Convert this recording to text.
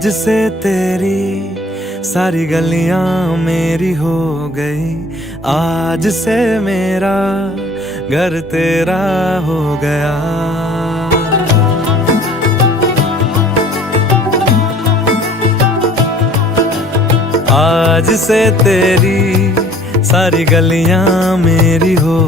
आज से तेरी सारी गलियां मेरी हो गई, आज से मेरा घर तेरा हो गया। आज से तेरी सारी गलियां मेरी हो